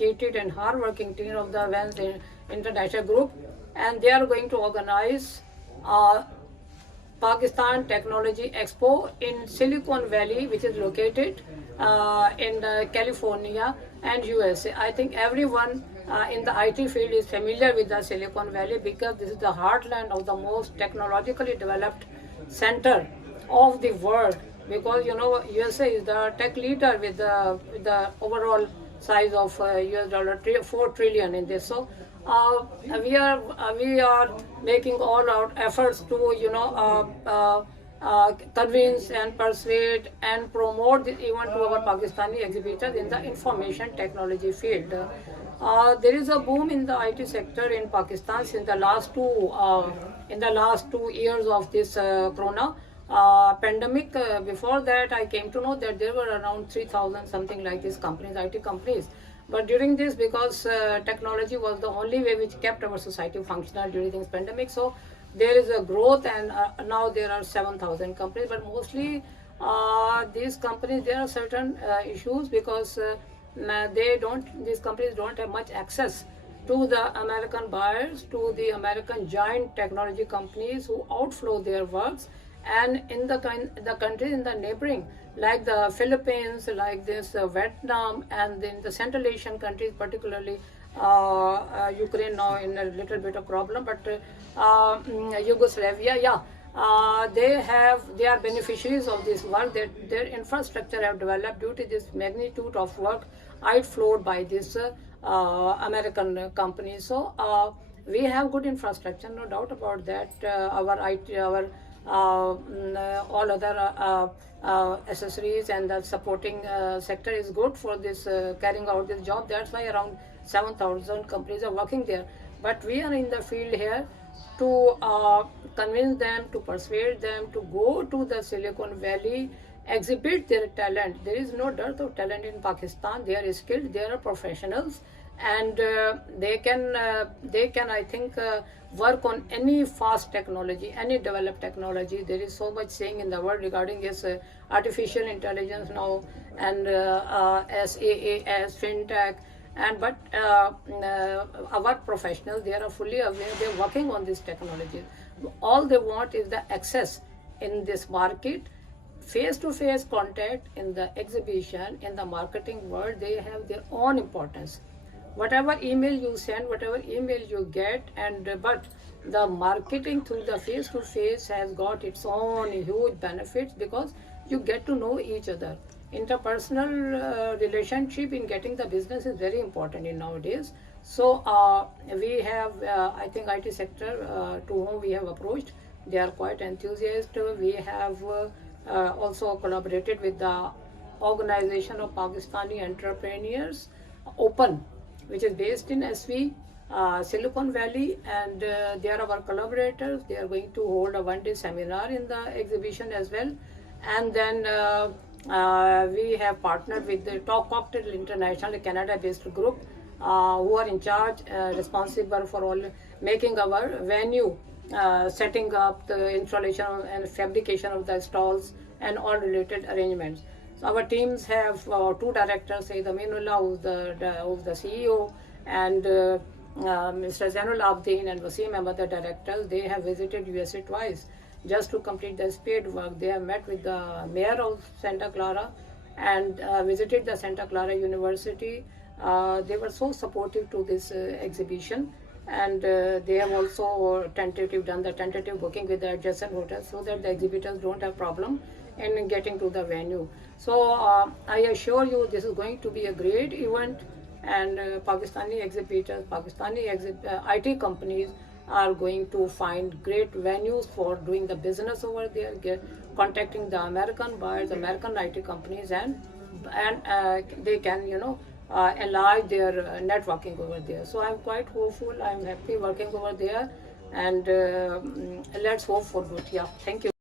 dedicated and hard-working team of the WANZ International Group, and they are going to organize Pakistan Technology Expo in Silicon Valley, which is located in California and USA. I think everyone in the IT field is familiar with the Silicon Valley because this is the heartland of the most technologically developed center of the world. Because you know USA is the tech leader with the overall size of US dollar 4 trillion in this. So we are making all our efforts to convince and persuade and promote this event to our Pakistani exhibitors in the information technology field. There is a boom in the IT sector in Pakistan since the last two years of this Corona pandemic. Before that, I came to know that there were around 3,000 something like these companies, IT companies. But during this, because technology was the only way which kept our society functional during this pandemic, so there is a growth, and now there are 7,000 companies. But mostly these companies, there are certain issues because these companies don't have much access to the American buyers, to the American giant technology companies who outflow their works. And in the countries in the neighboring, like the Philippines, like this Vietnam, and in the Central Asian countries, particularly Ukraine now in a little bit of problem, but Yugoslavia, they are beneficiaries of this work. Their infrastructure have developed due to this magnitude of work outflowed by this American companies. So we have good infrastructure, no doubt about that. All other accessories and the supporting sector is good for this carrying out this job. That's why around 7,000 companies are working there. But we are in the field here to convince them, to persuade them to go to the Silicon Valley, exhibit their talent. There is no dearth of talent in Pakistan. They are skilled, they are professionals, and they can I think work on any fast technology, any developed technology. There is so much saying in the world regarding this artificial intelligence now, and SaaS, fintech, but our professionals, they are fully aware, they are working on this technology. All they want is the access in this market, face-to-face contact in the exhibition, in the marketing world. They have their own importance. Whatever email you send, whatever email you get, but the marketing through the face-to-face has got its own huge benefits because you get to know each other. Interpersonal relationship in getting the business is very important in nowadays. So we have, I think, IT sector to whom we have approached. They are quite enthusiastic. We have also collaborated with the Organization of Pakistani Entrepreneurs, Open, which is based in SV, Silicon Valley, and they are our collaborators. They are going to hold a one-day seminar in the exhibition as well. And then we have partnered with the Top Cocktail International, a Canada-based group, who are in charge, responsible for all making our venue, setting up the installation and fabrication of the stalls and all related arrangements. So our teams have two directors, Saeed Aminullah, who's the CEO, and Mr. Zainul Abdin and Wasim Ahmad, the directors. They have visited USA twice just to complete the spade work. They have met with the mayor of Santa Clara and visited the Santa Clara University. They were so supportive to this exhibition, and they have also done the tentative booking with the adjacent hotels so that the exhibitors don't have problem in getting to the venue. So I assure you this is going to be a great event, and Pakistani exhibitors, IT companies are going to find great venues for doing the business over there, contacting the American buyers, American IT companies, and they can enlarge their networking over there. So I'm quite hopeful. I'm happy working over there, and let's hope for good. Yeah, thank you.